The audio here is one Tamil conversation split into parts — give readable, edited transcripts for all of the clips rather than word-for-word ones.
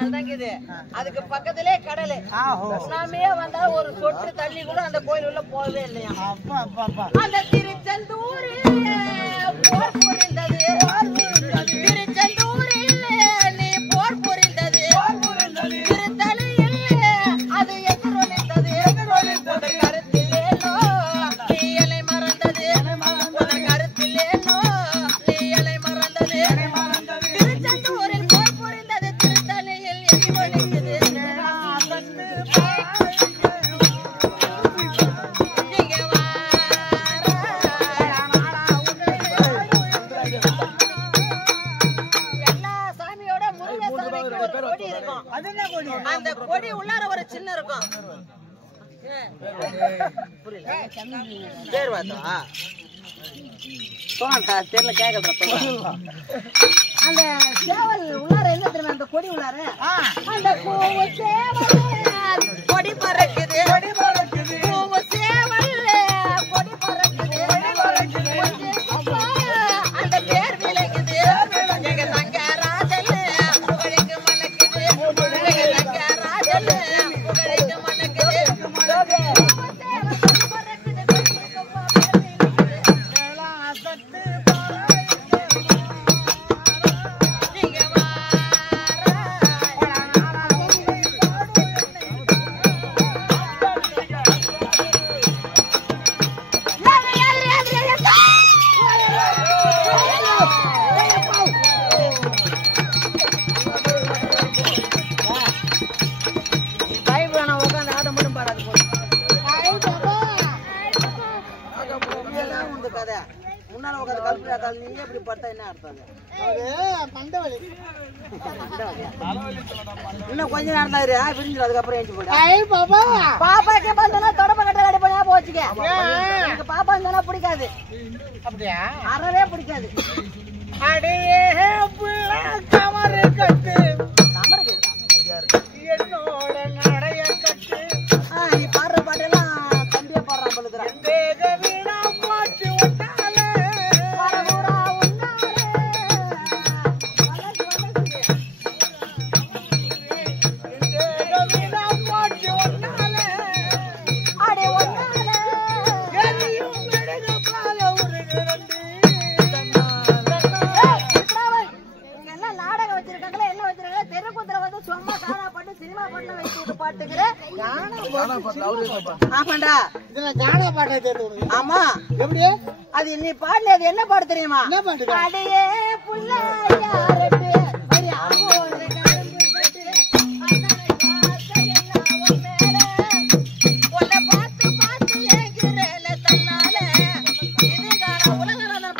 மேலதாங்குது. அதுக்கு பக்கத்திலே கடல். சுனாமியே வந்தா ஒரு சொட்டு தண்ணி கூட அந்த கோயில் உள்ள போகவே இல்லையா. அந்த திருச்செந்தூரில் போர் புரிந்தது. திருச்செந்தூரில் நீ போர் புரிந்தது. திருத்தணியில் அது எதிரொலித்தது. கருத்திலேனோ நீ எலை மறந்தது. கருத்திலேனோ நீ எலை மறந்தது. திருச்செந்தூரில் போர் புரிந்தது. திருத்தணியில் எதிரொலித்தது. அந்த கொடி உள்ளார ஒரு சின்ன இருக்கும். தெரியல கேட்கல. அந்த சேவல் உள்ளார என்ன தெரியுமா? அந்த கொடி உள்ளார அந்த கொடி பறக்குது. பூவு சேவல் கொடி பறக்குது. அந்த பேர் விளைக்குது. எங்க தங்க ராஜல் புகழுக்கு மணக்குது. எங்க தங்க ராஜல் புகழுக்கு மணக்குது. நீங்க எப்படி பட்டா என்ன அர்த்தம்? இன்னும் கொஞ்ச நேரம் தான் பிரிஞ்சிடும். அதுக்கப்புறம் ஏஞ்சி போட்டா பாப்பாக்கே பார்த்தா தொடப்ப கட்ட ரெடி பண்ணியா போச்சுக்க. எனக்கு பாப்பா இருந்தா பிடிக்காது. அப்படியா? அறவே பிடிக்காது. கமரு கட்டு என்னோட நடைய கட்டு. நீ பாடுற பாட்டெல்லாம் தம்பியா பாடுறான் பழுதுறான். ஆமா எப்படி அது நீ பாடல? அது என்ன பாட்டு தெரியுமா? அடையே புள்ளையாரட்டு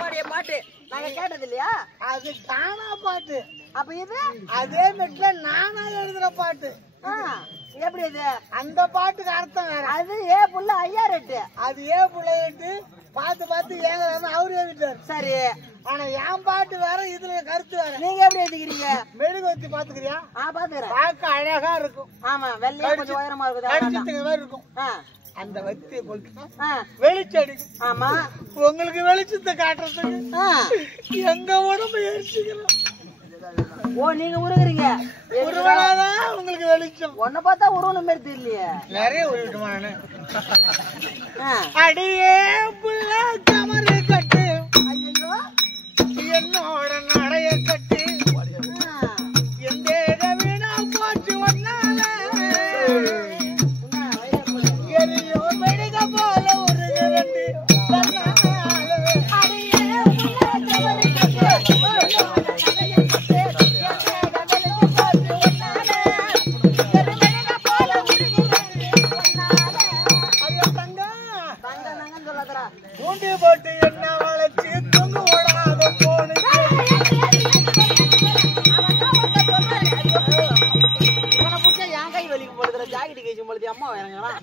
பாடிய பாட்டு நாங்க கேட்டது இல்லையா? அது காணா பாட்டு. அப்ப இது அதே மெட்ல நானா எழுதுற பாட்டு. எப்படி இது? அந்த பாட்டுக்கு அர்த்தம் வேற. அது ஏ புள்ள ஐயா ரெட்டு. அது ஏ புள்ள ரெட்டு பார்த்து பார்த்து ஏங்க அவரு எழுதிட்டாரு. சரி. ஆனா என் பாட்டு வேற, இதுல கருத்து வேற. நீங்க எப்படி எழுதிக்கிறீங்க? மெழுகு வச்சு பாத்துக்கிறியா? பாத்துக்கிறேன். பார்க்க அழகா இருக்கும். ஆமா, வெள்ளையா கொஞ்சம் உயரமா இருக்குது இருக்கும். அந்த வத்தி வெளிச்சம் அடிக்கும். ஆமா, உங்களுக்கு வெளிச்சத்தை காட்டுறதுக்கு எங்க உடம்பு எரிச்சுக்கிறோம். ஓ, நீங்க உருகுறீங்க. உருவலாதான் உங்களுக்கு வெளிச்சம். உன்னை பார்த்தா உருவன மாதிரி தெரியலையே. நிறைய உருவிட்டுமா நானு. அடியே புள்ள கமரு கட்டு. ஐயோ, என்னோட நடைய கட்டு. எந்த வீணா போச்சு ஒன்னால எரியோ மெழுக போல உருகுறண்டு. போட்டு என்ன வளர்ச்சி தூங்க ஓடாத போன என் கை வலிக்கு போடுற ஜாக்கெட் கழிச்சு பொழுது அம்மா இறங்கலாம்.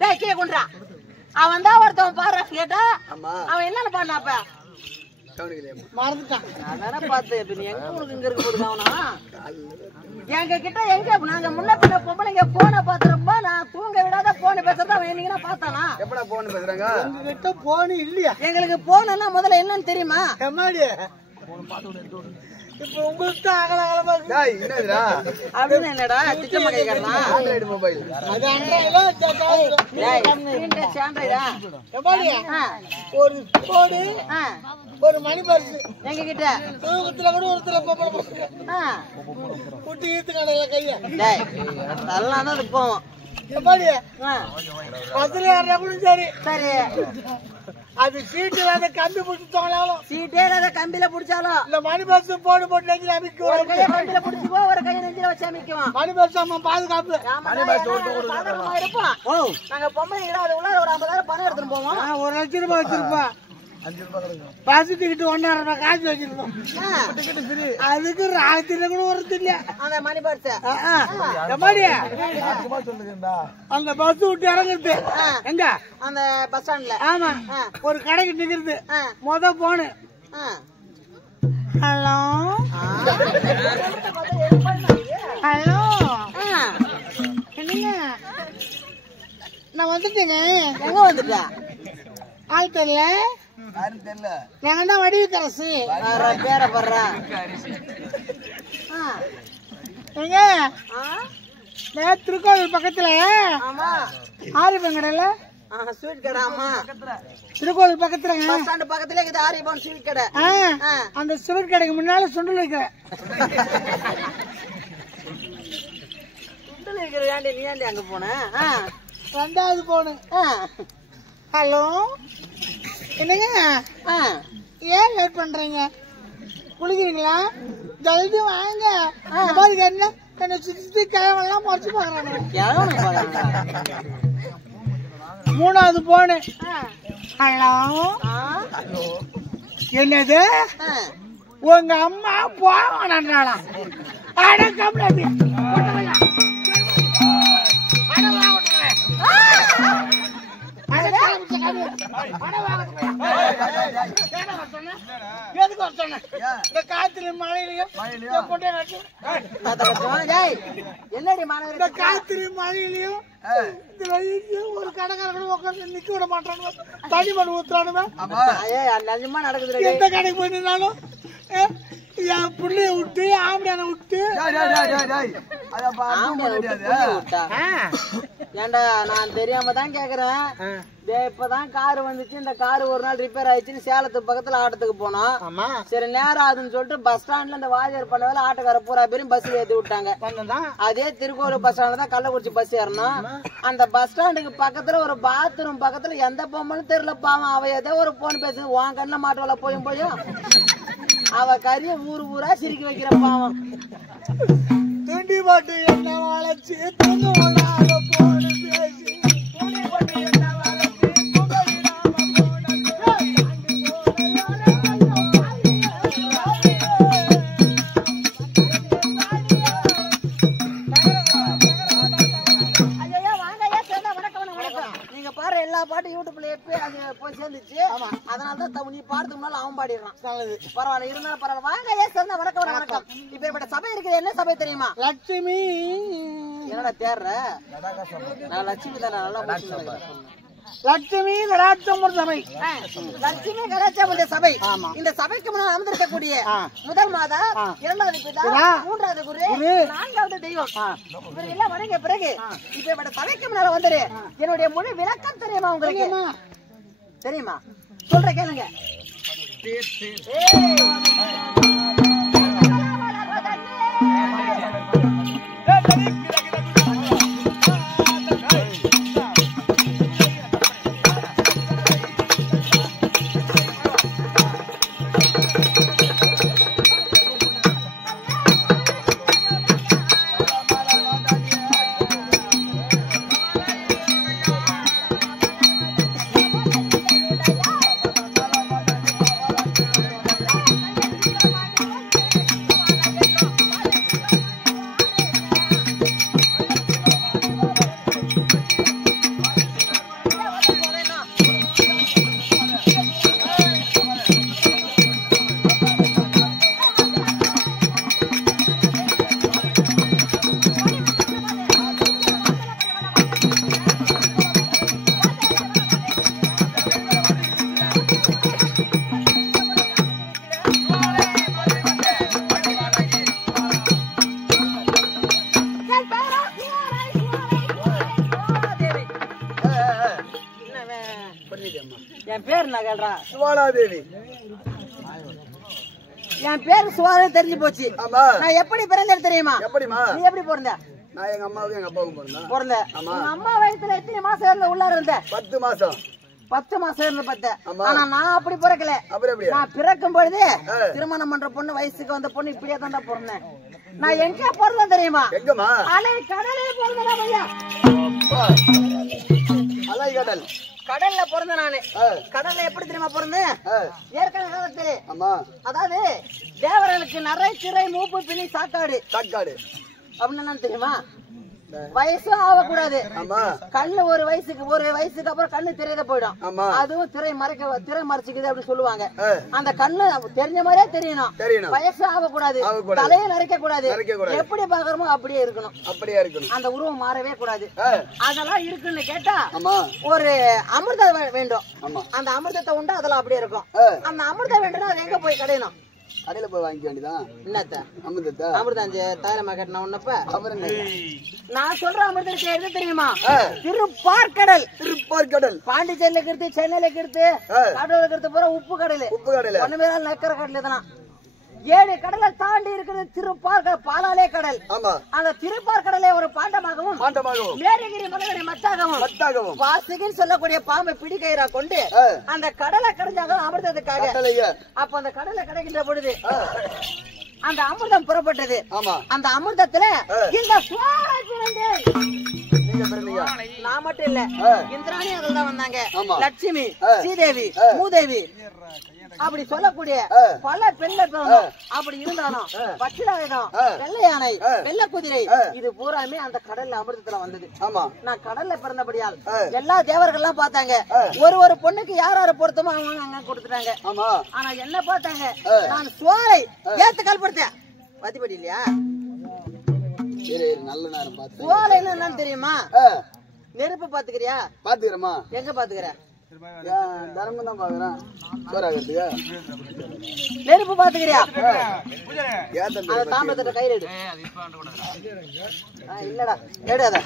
டேய் கீழே கொண்டுறா. அவன் தான் ஒருத்தவன் பாடுற கேட்டா அவன் என்னன்னு பாடினாப்ப மறந்துட்டான். அதான பார்த்தேன். இப்ப நீ எங்க உனக்கு இங்க இருக்க போடுது அவனா? எங்க கிட்ட எங்க நாங்க முன்ன பின்ன பொம்பளைங்க போன பாத்துறப்ப நான் தூங்க விடாத போன பேசுறத அவன் என்னங்கன்னா பார்த்தானா? எப்படா போன் பேசுறாங்க? எங்க கிட்ட போன் இல்லையா? எங்களுக்கு போனா முதல்ல என்னன்னு தெரியுமா? எம்மாடி இப்ப உங்களுக்கு தான் அகலமா இருக்கு. டேய் என்னடா அப்படின்னு என்னடா திட்டமா கேக்குறா? Android mobile. அது ஆண்ட்ராய்டா டேய் ஸ்கிரீன் டச் ஆண்ட்ராய்டா? எப்பாடி? ஒரு கோடு ஒரு மணி பர்ஸ் எங்க கிட்ட தூக்கத்துல கூட ஒருத்தர போப்பட குட்டி ஈத்து கடல கைய. டேய் அதெல்லாம் தான் போவோம். எப்பாடி? அதுல யாரா கூட சரி சரி. அது சீட்டு வேற கம்பி புடிச்சாலும் சீட்டே வேற கம்பியில புடிச்சாலும் இந்த மணி பஸ் போடு போட்டு நெஞ்சில அமைக்கும். ஒரு கைய கம்பியில புடிச்சுக்கோ, ஒரு கைய நெஞ்சில வச்சு அமைக்கும். மணி பஸ் அம்மா பாதுகாப்பு. மணி பஸ் இருப்போம். ஓ நாங்க பொம்பளைங்களா அது உள்ள ஒரு 50,000 பணம் எடுத்துட்டு போவோம். 1 லட்சம் ரூபாய் வச்சிருப்போம். 5 ரூபாய் கிடைக்கும். பஸ் டிக்கெட் 1.5 ரூபாய் காசு வச்சிருப்போம். Ticket free. அதுக்கு ராத்திரில கூட வரது இல்ல அந்த மணி பஸ். எம்மாடி சும்மா சொல்லுங்கடா. அந்த பஸ் விட்டு இறங்குது எங்க? அந்த பஸ் ஸ்டாண்ட்ல. ஆமா ஒரு கடைக்கு நிக்குது. மொத போன். ஹலோ ஹலோ என்னங்க நான் வந்துட்டேங்க. எங்க வந்துட்டேன்? ஆள் தெரியல. யாரும் தெரியல. நாங்க தான் வடிவுக்கரசு. பேர படுறா எங்க திருக்கோவில் பக்கத்துல ஆரிபன் கடையில ஸ்வீட் கடை. ஆமா திருக்கோவில் பக்கத்துல பஸ் ஸ்டாண்ட் பக்கத்துல இருக்குது ஆரிபன் ஸ்வீட் கடை. அந்த ஸ்வீட் கடைக்கு முன்னால சுண்டல் வைக்கிறேன். சுண்டல் வைக்கிற ஏண்டி நீ ஏண்டி அங்க போன? 2வது போன. ஹலோ என்னங்க ஏன் லேட் பண்றீங்க? குளிக்கிறீங்களா? ஜல்தி வாங்க. பாருங்க என்ன என்ன சுத்தி கிழவெல்லாம் மறைச்சு பாக்குறாங்க. 3வது போன. ஹலோ என்னது? உங்க அம்மா போவானாலாம். அடக்கம் காத்துல மழையிலையும் என்னடி காத்துல மழையிலையும் ஒரு கடைக்காரங்க உட்காந்து நிக்க விட மாட்டானுங்க. தனி மண் ஊத்துறானுங்க. நிஜமா நடக்குது. எந்த கடைக்கு போய் நின்னாலும் என் பிள்ளைய விட்டு ஆம்படியான விட்டு ஏண்டா நான் தெரியாம தான் கேக்குறேன். இப்பதான் காரு வந்துச்சு. இந்த காரு ஒரு நாள் ரிப்பேர் ஆயிடுச்சுன்னு சேலத்துக்கு பக்கத்துல ஆட்டத்துக்கு போனோம். சரி நேரம் ஆகுதுன்னு சொல்லிட்டு பஸ் ஸ்டாண்ட்ல இந்த வாஜர் பண்ண வேலை ஆட்டோக்கார பூரா பேரும் பஸ் ஏத்தி விட்டாங்க. அதே திருக்கோவில் பஸ் ஸ்டாண்ட்ல தான் கள்ளக்குறிச்சி பஸ் ஏறணும். அந்த பஸ் ஸ்டாண்டுக்கு பக்கத்துல ஒரு பாத்ரூம் பக்கத்துல எந்த பொம்மன்னு தெரியல. பாவம் அவ ஏதோ ஒரு போன் பேசுது. உன் கண்ணில் மாட்டுவல போயும் அவ கறிய ஊரு ஊரா சிரிக்க வைக்கிற பாவம். துண்டி பாட்டு என்ன வளர்ச்சி தூங்க போன பேசி துண்டி பாட்டு என்ன வளர்ச்சி நீங்க பாரு எல்லா பாட்டும் யூடியூப்ல போய் சேர்ந்துச்சு. அதனாலதான் நீ பாடுறதுக்கு முன்னால அவன் பாடிடுறான். பரவாயில்ல இருந்தாலும் பரவாயில்ல. வாங்க சேர்ந்த வணக்கம் வணக்கம். இப்ப சபை இருக்குது. என்ன சபை தெரியுமா? லட்சுமி. என்னடா தேர்ற? நான் லட்சுமி தானே. நல்லா லட்சுமி கலாச்சார சபை. லட்சுமி கலாச்சார சபை. இந்த சபைக்கு முன்னால் அமர்ந்திருக்கக்கூடிய முதல் மாதா, 2வது பிதா, 3வது குரு, 4வது தெய்வம். இவரெல்லாம் வணங்க பிறகு இப்ப சபைக்கு முன்னால வந்துரு. என்னுடைய முழு விளக்கம் தெரியுமா உங்களுக்கு? தெரியுமா? சொல்ற கேளுங்க. என் பேர் நான் கேள்றா சுவாலாதேவி. என் பேர் சுவாலே தெரிஞ்சு போச்சு. ஆமா. நான் எப்படி பிறந்தேன் தெரியுமா? எப்படிமா? நீ எப்படி பிறந்த? நான் எங்க அம்மாவுக்கு எங்க அப்பாவுக்கும் பிறந்த. உங்க அம்மா வயித்துல எத்தனை மாசம் இருந்த உள்ளார இருந்த? 10 மாசம். 10 மாசம் இருந்த 10. ஆனா நான் அப்படி பிறக்கல. நான் பிறக்கும் பொழுது திருமணம் பண்ற பொண்ணு வயசுக்கு வந்த பொண்ணு இப்படியே தான் பிறந்தேன். நான் எங்க பிறந்தேன் தெரியுமா? எங்கம்மா? அலை கடலே பிறந்தேன் ஐயா. அலை கடல். கடல்ல பிறந்த நானு. கடல்ல எப்படி தெரியுமா பிறந்தேன்? ஏற்கனவே காலத்திலே. ஆமா. அதாவது தேவர்களுக்கு நரை திரை மூப்பு பிணி சாக்காடு. சாக்காடு அப்படின்னு என்ன தெரியுமா? வயசும் ஆகக்கூடாது. கண்ணு ஒரு வயசுக்கு அப்புறம் கண்ணு திரையில போயிடும். அதுவும் திரை மறைச்சுக்குது அப்படின்னு சொல்லுவாங்க. அந்த கண்ணு தெரிஞ்ச மாதிரியே தெரியணும். வயசு ஆகக்கூடாது. தலையை நரைக்க கூடாது. எப்படி பாக்குறோமோ அப்படியே இருக்கணும். அந்த உருவம் மாறவே கூடாது. அதெல்லாம் இருக்குன்னு கேட்டா ஒரு அமிர்தம் வேண்டும். அந்த அமிர்தத்தை உண்டு அதெல்லாம் அப்படியே இருக்கும். அந்த அமிர்தம் வேண்டும்னா அது எங்க போய் கிடையணும்? கடையில போய் வாங்கிக்க வேண்டியதான். என்னத்த அமிர்தம் தாயமா கட்டின உன்னப்ப நான் சொல்ற அமிர்தத்தை எது தெரியுமா? திருப்பார்கடல். பாண்டிச்சேரியில இருக்கிறது, சென்னையில இருக்கிறது, கடவுள் இருக்கிறது பூரா உப்பு கடல். ஒண்ணுமே நக்கர கடல். இதெல்லாம் 7 கடலை தாண்டி இருக்கிறது திருப்பார்கடல். பாலாலே கடல். அந்த திருப்பார்கடலை ஒரு பாண்டமாகவும் மேலகிரி மலைகளை மத்தாகவும் வாசுகின்னு சொல்லக்கூடிய பாம்பை பிடிக்கயிறா கொண்டு அந்த கடலை கடைஞ்சாங்க அமிர்தத்துக்காக. அப்ப அந்த கடலை கிடைக்கின்ற பொழுது அந்த அமிர்தம் புறப்பட்டது. அந்த அமிர்தத்துல இந்த நான் மட்டும் இல்ல, இந்திராணி அதில் தான் வந்தாங்க. லட்சுமி, ஸ்ரீதேவி, மூதேவி அப்படி சொல்லக்கூடிய பல பெண்கள் அப்படி இருந்தாலும் பச்சிலாயுதம், வெள்ளை யானை, வெள்ளை குதிரை இது பூராமே அந்த கடல்ல அமிர்தத்துல வந்தது. நான் கடல்ல பிறந்தபடியால் எல்லா தேவர்கள்லாம் பார்த்தாங்க. ஒரு பொண்ணுக்கு யாரு பொருத்தமோ அவங்க அங்க கொடுத்துட்டாங்க. ஆனா என்ன பார்த்தாங்க? நான் சோலை ஏத்து கல்படுத்தேன். மதிப்படி இல்லையா? நல்ல நேரம் பார்த்து சோலை என்னன்னு தெரியுமா? நெருப்பு பாத்துக்கிறியா? பாத்துக்கிறமா. எங்க பாத்துக்கிற? தர்மம் தான் பாக்குறேன். சோறாகிறதுக்கு நெருப்பு பாத்துக்கிறியா? அந்த தாம்பரத்தை கையில எடு. இல்லடா எடு அத.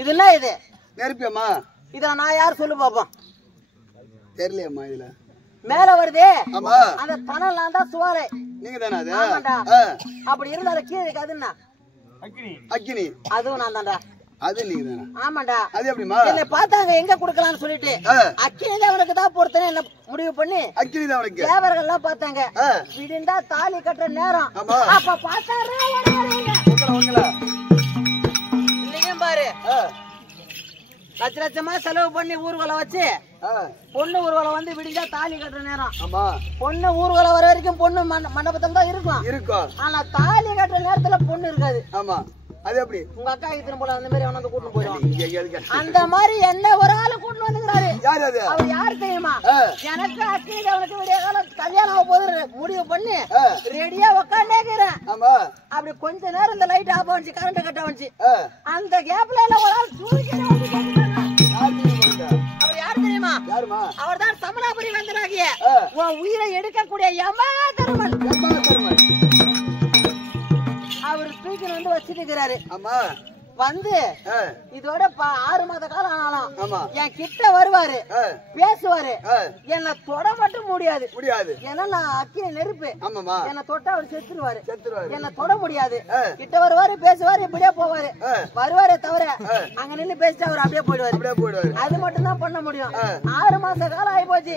இது என்ன? இது நெருப்பியம்மா. இத நான் யார் சொல்லு பாப்போம். தெரியலையம்மா. இதுல மேல வருதே அந்த தணல் தான் சுவாலை. நீங்க தானே அது? ஆமாண்டா. அப்படி இருந்தாலும் கீழே அதுன்னா அக்கினி. அதுவும் நான் தான்டா. அது நீங்க தானே? ஆமாண்டா. அது எப்படிமா? என்னை பார்த்தாங்க எங்க கொடுக்கலாம்னு சொல்லிட்டு அக்கினி தேவனுக்கு தான் பொறுத்தனே என்ன முடிவு பண்ணி அக்கினி தேவனுக்கு தேவர்கள் எல்லாம் பார்த்தாங்க. விடிந்தா தாலி கட்டுற நேரம். அப்ப பார்த்தாரு இல்லைங்க பாரு. லட்சமா செலவு பண்ணி ஊர்வலம் வச்சு பொண்ணு ஊர்வலம் வந்து விடிஞ்சா தாலி கட்டுற நேரம். பொண்ணு ஊர்வலம் வர வரைக்கும் பொண்ணு மண்டபத்துல தான் இருக்கும். ஆனா தாலி கட்டுற நேரத்துல பொண்ணு இருக்காது. அது எப்படி? உங்க அக்கா இத்தனை போல அந்த மாதிரி அவனை கூட்டு போயிடும். அந்த மாதிரி என்ன ஒரு ஆளு கூட்டு வந்துக்கிறாரு. அவர் யாரு தெரியுமா? எனக்கு அக்கினி அவனுக்கு விடிய காலம் கல்யாணம் ஆக போது முடிவு பண்ணி ரெடியா உக்காண்டேக்கிறேன். அப்படி கொஞ்ச நேரம் இந்த லைட் ஆஃப் ஆச்சு, கரண்ட் கட் ஆச்சு. அந்த கேப்ல எல்லாம் ஒரு ஆள் தூக்கி அவர் யாரு தெரியுமா? அவர் தான் சமணாபுரி வந்தனாகிய உன் உயிரை எடுக்கக்கூடிய யமதர்மன். அவர் தூக்கி வந்து வச்சுட்டு இருக்கிறாரு. வந்து இதோட 6 மாத காலம் ஆனாலும் என் கிட்ட வருவாரு, பேசுவாரு. என்ன தொட மட்டும் முடியாது. ஏன்னா நான் அக்கினி நெருப்பு. என்ன தொட்டா அவர் செத்துருவாரு. என்ன தொட முடியாது. கிட்ட வருவாரு, பேசுவாரு, இப்படியே போவாரு. வருவாரே தவிர அங்க நின்று பேசிட்டு அவர் அப்படியே போயிடுவாரு. அது மட்டும் தான் பண்ண முடியும். 6 மாச காலம் ஆகி போச்சு.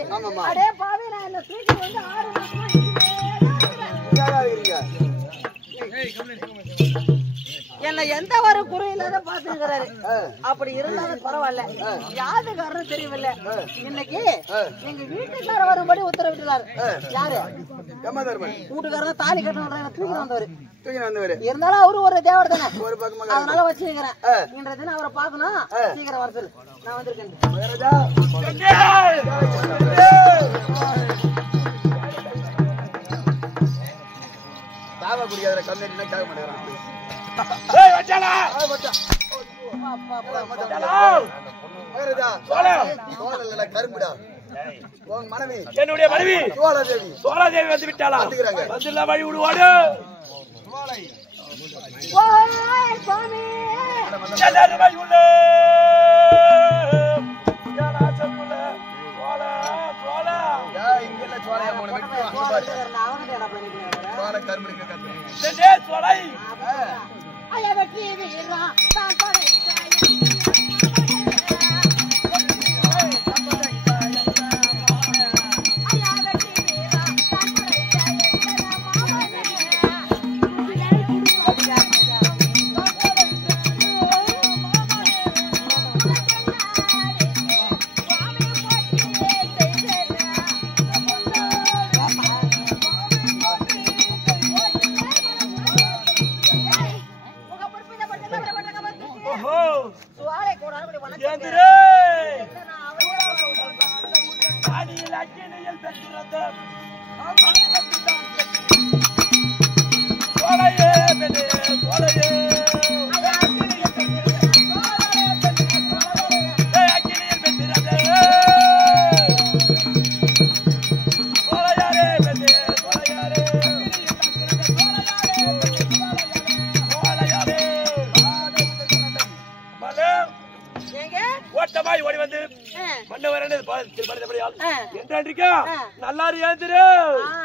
அடே பாவி, நான் என்ன தூக்கி வந்து 6 மாசமா என்ன எந்த ஒரு குறை இல்லாத பாத்துக்கிறாரு. அப்படி இருந்தாலும் பரவாயில்ல. யாருக்காரன்னு தெரியவில்லை. இன்னைக்கு எங்க வீட்டுக்கார வரும்படி உத்தரவிட்டுறாரு. யாரு? வீட்டுக்காரன் தாலி கட்டணும் தூக்கி வந்தவரு. இருந்தாலும் அவரு ஒரு தேவர் தானே, அதனால வச்சுக்கிறேன். இன்றைய தினம் அவரை பாக்கணும். சீக்கிரம் வர சொல்லு. நான் வந்திருக்கேன். தாவ குடிக்காத கம்மியா கேட்க மாட்டேங்கிறான். கரும்புடா என்னுடைய மனைவி சோலாதேவி வந்து விட்டாளா? வழி விடுவாடு. ஓய் சுவாமி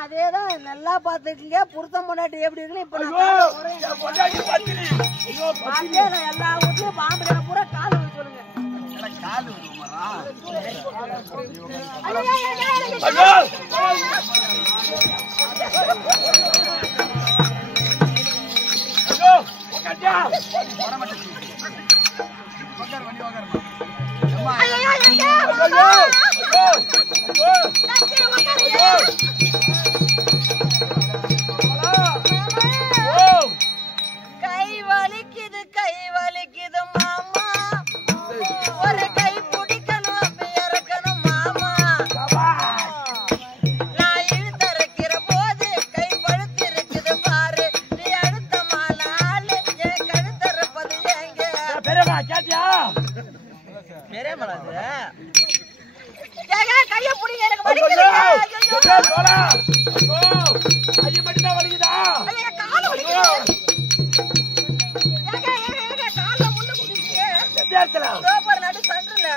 அதேதான் நல்லா பாத்துக்கீங்க புருஷன் பொண்டாட்டி எப்படி இருக்கு இப்ப எல்லா வீட்லயும் பாம்பு பூரா கால் சொல்லுங்க கை வலிக்குது மாமா ஒரு கை பிடிக்கணும் இறக்கணும் மாமா நான் இழுத்தரைக்கிற போது கை பழுத்து இருக்குது பாரு நீ அடுத்த மாலால் என் கழுத்தரப்பது எங்க கேட்டியா மேரே மலாது கைய புடிங்க எனக்கு வலிக்குது ஐயோ மட்டும் வலிக்குதா ஐயா கால் வலிக்குது ஏங்க கால்ல முள்ளு குத்திட்டீங்க எத்தேர்த்தல சோப்பர் நடு சென்டர்ல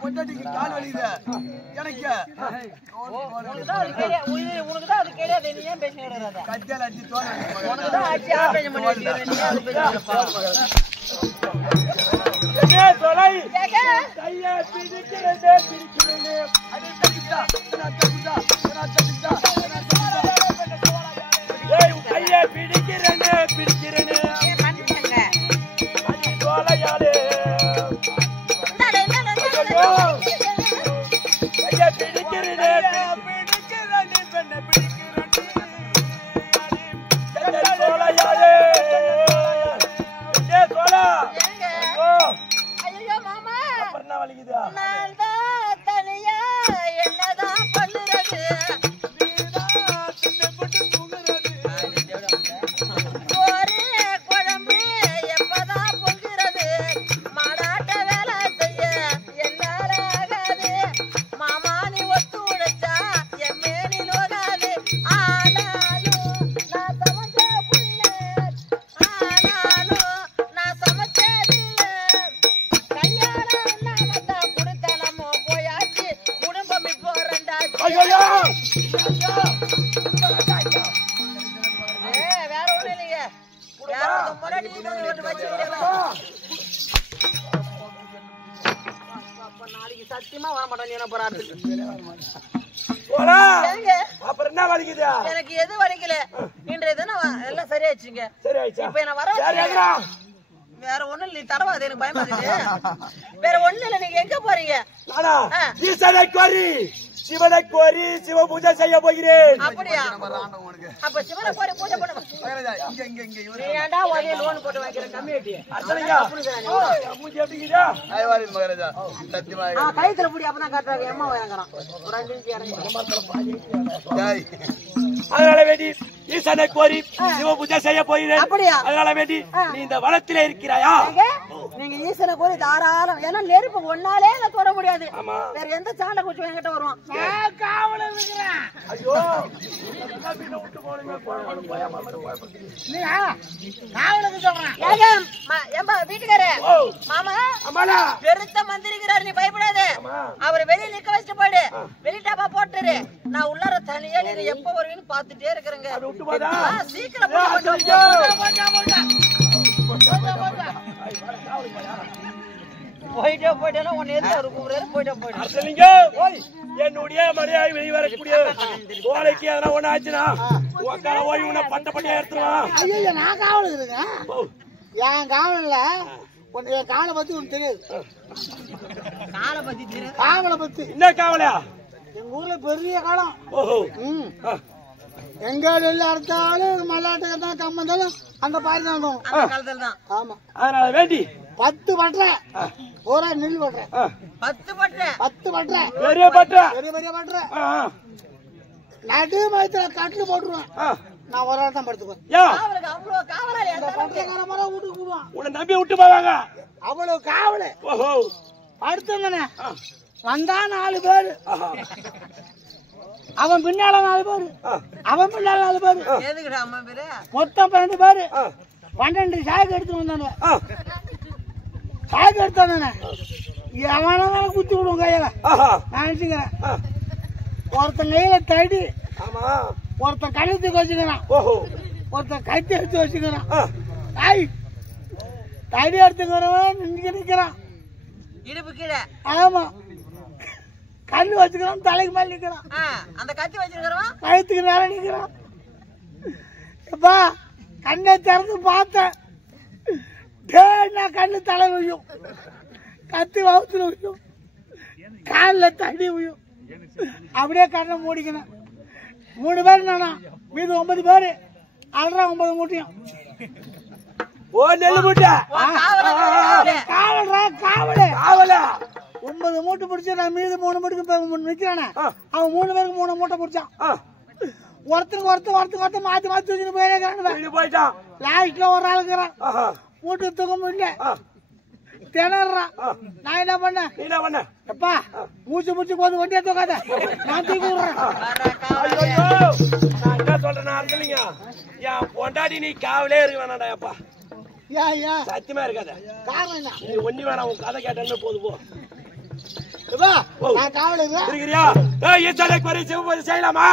பொண்டாட்டிக்கு கால் வலிக்குது எனக்கு உனக்கு தான் அது கிடையாது நீ ஏன் பேசினீங்க கத்தியால அடிச்சு தோல் உனக்கு தான் ஆட்சி ஆபரேஷன் பண்ணி வச்சிருக்கேன் நீ அது சத்தியமா வர மாட்டேன் நீ போறாரு அப்புறம் என்ன வலிக்குதா எனக்கு எது வலிக்கல இன்றைய தினம் எல்லாம் சரியாச்சுங்க இப்ப என்ன வர வேற ஒண்ணும் இல்ல தரவாது எனக்கு பயமா இருக்கு வேற ஒண்ணும் இல்ல நீங்க எங்க போறீங்க சிவனை கோரி சிவ பூஜை செய்ய போகிறேன் அப்படியா அப்ப சிவனை கோரி பூஜை பண்ண ஏன்டா ஒரே லோன் போட்டு வைக்கிற கம்யூனிட்டி பூஜை எப்படிங்கடா ஐவாரி மகாராஜா சத்தியமா கைத்துல புடி அப்பதான் காட்டுறாங்க அம்மா வாங்குறான் ஒரு 2 நிமிஷம் இறங்கி அதனால வேண்டி ஈசனை கோரி சிவ பூஜை செய்ய போகிறேன். அப்படியா? அதனால வேண்டி நீ இந்த வனத்திலே இருக்கிறாயா? நீங்க ஈசனை கோரி தாராளம். ஏன்னா நெருப்பு ஒன்னாலே தொட முடியாது. வேற எந்த சாண்ட குச்சி என்கிட்ட வருவான். காவல இருக்கிறேன். ஐயோ காவலுக்கு சொல்றேன். வீட்டுக்காரே மாமா பெருத்த மந்திரிக்கிறாரு, நீ பயப்படாத. அவர் வெளியே நிக்க வச்சுட்டு போயிடு. வெளியிட்டாப்பா போட்டுரு. நான் உள்ளார தனியா நீ எப்ப வருவீன்னு பாத்துட்டே இருக்கிறேங்க. சீக்கிரம் போயிட்டே போயிட்டேன்னா உன்னை எதுவும் ஒரு கூப்பிடுறாரு. போயிட்டே போயிட்டு என்னுடைய மரியாதை வெளிவரக்கூடிய கோலைக்கு எதனா ஒண்ணு ஆச்சுன்னா உக்கார போய் உன்னை பட்ட பட்டியா எடுத்துருவான். ஐயோ நான் காவலுக்கு இருக்கேன். என் காவல் இல்ல, என் காவலை பத்தி உனக்கு தெரியாது. காவலை பத்தி தெரியாது. காவலை பத்தி என்ன காவலையா? எங்க ஊர்ல பெரிய காலம். ஓஹோ. எங்க அடுத்தாலும் மல்லாட்டுக்கு தான் கம்மந்தாலும் அந்த பாரி தான். ஆமா. அதனால வேண்டி 10 பட்டை பூரா நெல் பட்டை. 10 பட்டை பெரிய பட்டை, பெரிய பெரிய பட்டை நடு மயத்துல கட்டுல போட்டுருவேன். நான் ஒரு ஆள் தான் படுத்துக்குவேன். வீட்டுக்கு போடுவான். உன்னை நம்பி விட்டு போவாங்க. அவ்வளவு காவல. ஓஹோ. படுத்துங்கண்ணே வந்தா 4 பேரு, அவன் பின்னால 4 பேரு, அவன் பின்னால 4 பேரு, மொத்தம் 12 பேரு. 12 சாக்கு எடுத்து வந்தானு. சாக்கு எடுத்தானே எவன குத்தி விடுவோம் கையில. நான் நினைச்சுக்கிறேன் ஒருத்தன் கையில தடி, ஒருத்தன் கழுத்துக்கு வச்சுக்கிறான், ஒருத்தன் கத்தி எடுத்து வச்சுக்கிறான். தடி எடுத்துக்கிறவன் நிக்கிறான் இடுப்பு கீழே. ஆமா. கண்ணு வச்சுக்கிறான், தலைக்கு மேல நிக்கிறான். அந்த கத்தி வச்சுக்கிறவன் கழுத்துக்கு மேல நிக்கிறான். எப்பா கண்ணை திறந்து பார்த்தேன், கண்ணு தலை விழும், கத்தி வவுத்துல விழும், காலில் தடி விழும். அப்படியே கண்ணை மூடிக்கணும். 3 பேர் நானா, மீது 9 பேரு. அல்றா 9 மூட்டையும். ஓ நெல்லு மூட்டை காவல்ரா காவல காவல 9 மூட்டை பிடிச்சா நான் மீது 3 மூட்டைக்கு நிக்கிறானே. அவன் 3 பேருக்கு 3 மூட்டை பிடிச்சான். ஒருத்தருக்கு மாத்தி மாத்தி வச்சுட்டு போயிட்டான். லாஸ்ட்ல ஒரு ஆள் இருக்கிறான், மூட்டை தூக்க முடியல, திணறான். நான் என்ன பண்ண, எப்பா மூச்சு போது வண்டியா தூக்காத, நான் தூக்கி விடுறேன். நான் என்ன சொல்றேன் இல்லைங்க, என் பொண்டாடி நீ காவலே இருக்க வேணாடா. அப்பா சத்தியமா இருக்காத. நீ ஒண்ணி வேணாம், உன் கதை கேட்டேன்னு போது போ. இருக்கிறியா? ஈசாலை குறை சிவபூஜை செய்யலாமா?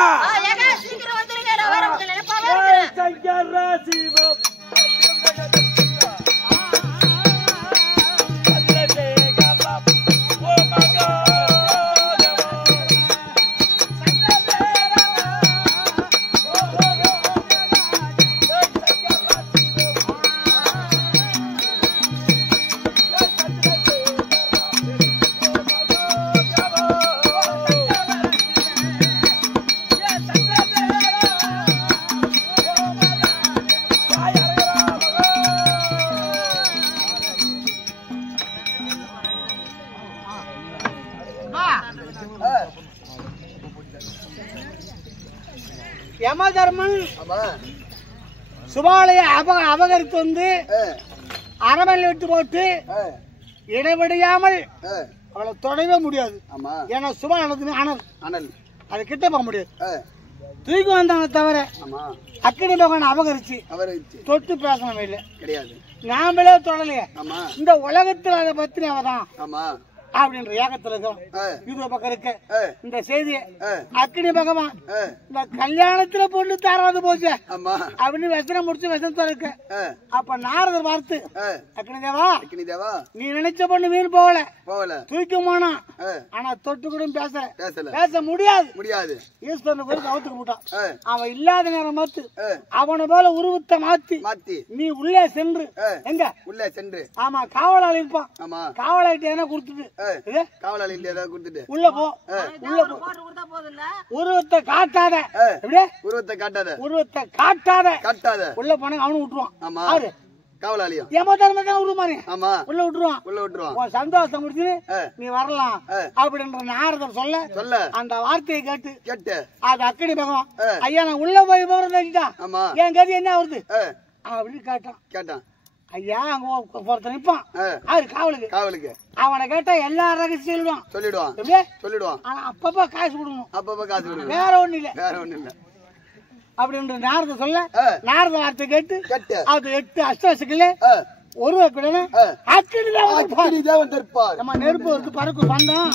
யமதர்மன் சுபாலய அபகரித்து வந்து அரவல் விட்டு போட்டு இடைவிடையாமல் அவளை தொடவே முடியாது. ஏன்னா சுபாலத்துக்கு அனல் அது கிட்ட போக முடியாது. தூக்கி வந்தாங்க தவிர அக்கினி பகவான் அபகரிச்சு தொட்டு பேசணும் இல்லை கிடையாது. நாமளே தொடலையே. இந்த உலகத்தில் அதை பத்தி அவதான் அப்படின்ற ஏகத்துல இருக்கோம். இது பக்கம் இருக்கு இந்த செய்திய அக்கினி பகவான் இந்த கல்யாணத்துல பொண்ணு தராது போச்சு அப்படின்னு விஷனம் முடிச்சு விஷத்தை இருக்கு. அப்ப நாரதர் பார்த்து அக்கினி தேவா நீ நினைச்ச பொண்ணு வீண் போகல தூக்கி போனா, ஆனா தொட்டு கூட பேச முடியாது. ஈஸ்வரனை போய் கவுத்துக்கு போட்டான். அவன் இல்லாத நேரம் பார்த்து அவனை போல உருவத்தை மாத்தி நீ உள்ளே சென்று எங்க உள்ளே சென்று ஆமா காவலாளி இருப்பான். காவலாளிட்டு என்ன கொடுத்துட்டு காவலாளி உள்ள போ உருவத்தை காட்டாத உருவத்தை காட்டாத உள்ள போன அவனு விட்டுருவான். காவலாளியும் ஏமாத்தாரு விடுமாரு. ஆமா உள்ள விட்டுருவான். உன் சந்தோஷம் முடிச்சு நீ வரலாம் அப்படின்ற ஆறுதல் சொல்ல அந்த வார்த்தையை கேட்டு அது அக்கடி பகம் ஐயா நான் உள்ள போய் விவரம் என் கதி என்ன வருது அப்படின்னு கேட்டான். ஐயா அங்க ஒருத்தர் நிப்பான் அவரு காவலுக்கு அவனை கேட்டா எல்லா ரகசியம் சொல்லிடுவான். ஆனா அப்பப்ப காசு கொடுக்கணும். வேற ஒண்ணு இல்ல அப்படின்ற நாரத சொல்ல நாரத வார்த்தை கேட்டு அது 8 அஷ்டவசுக்குள்ள ஒரு நம்ம நெருப்பு வந்து பறக்கும் பந்தம்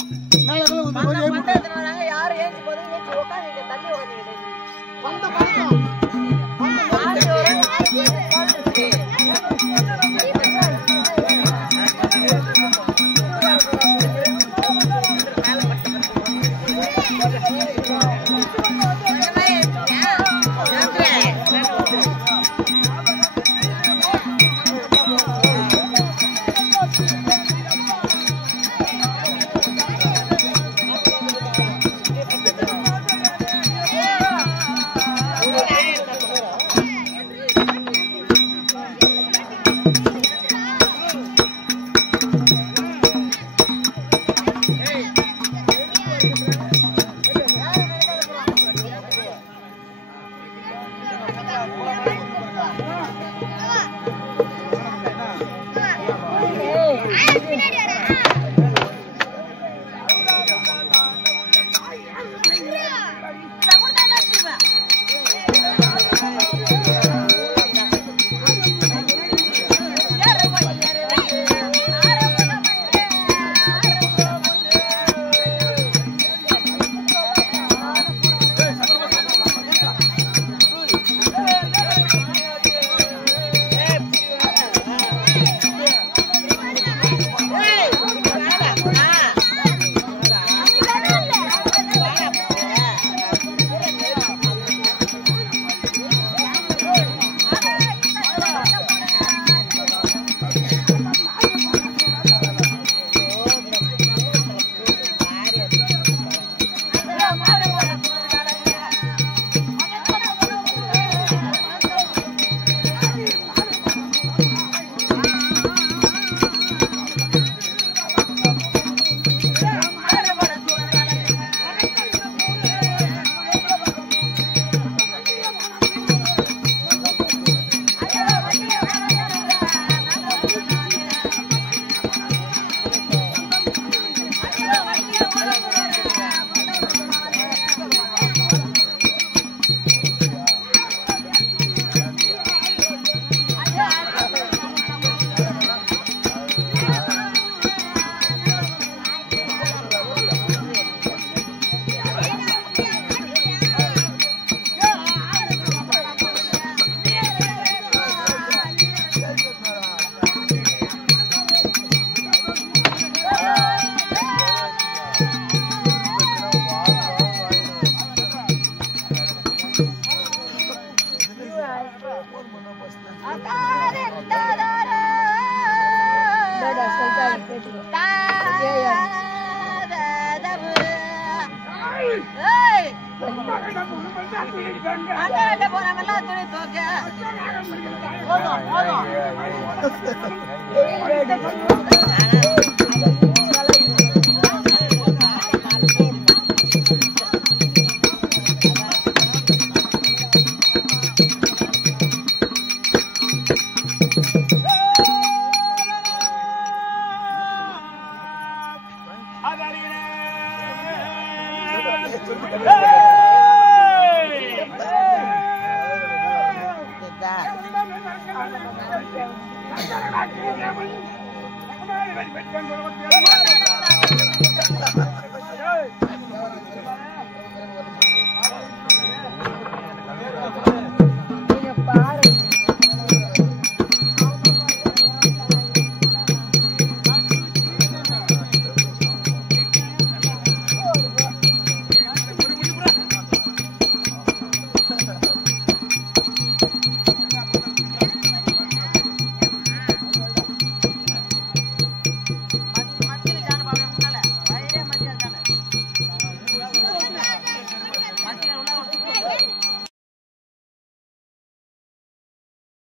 Hey!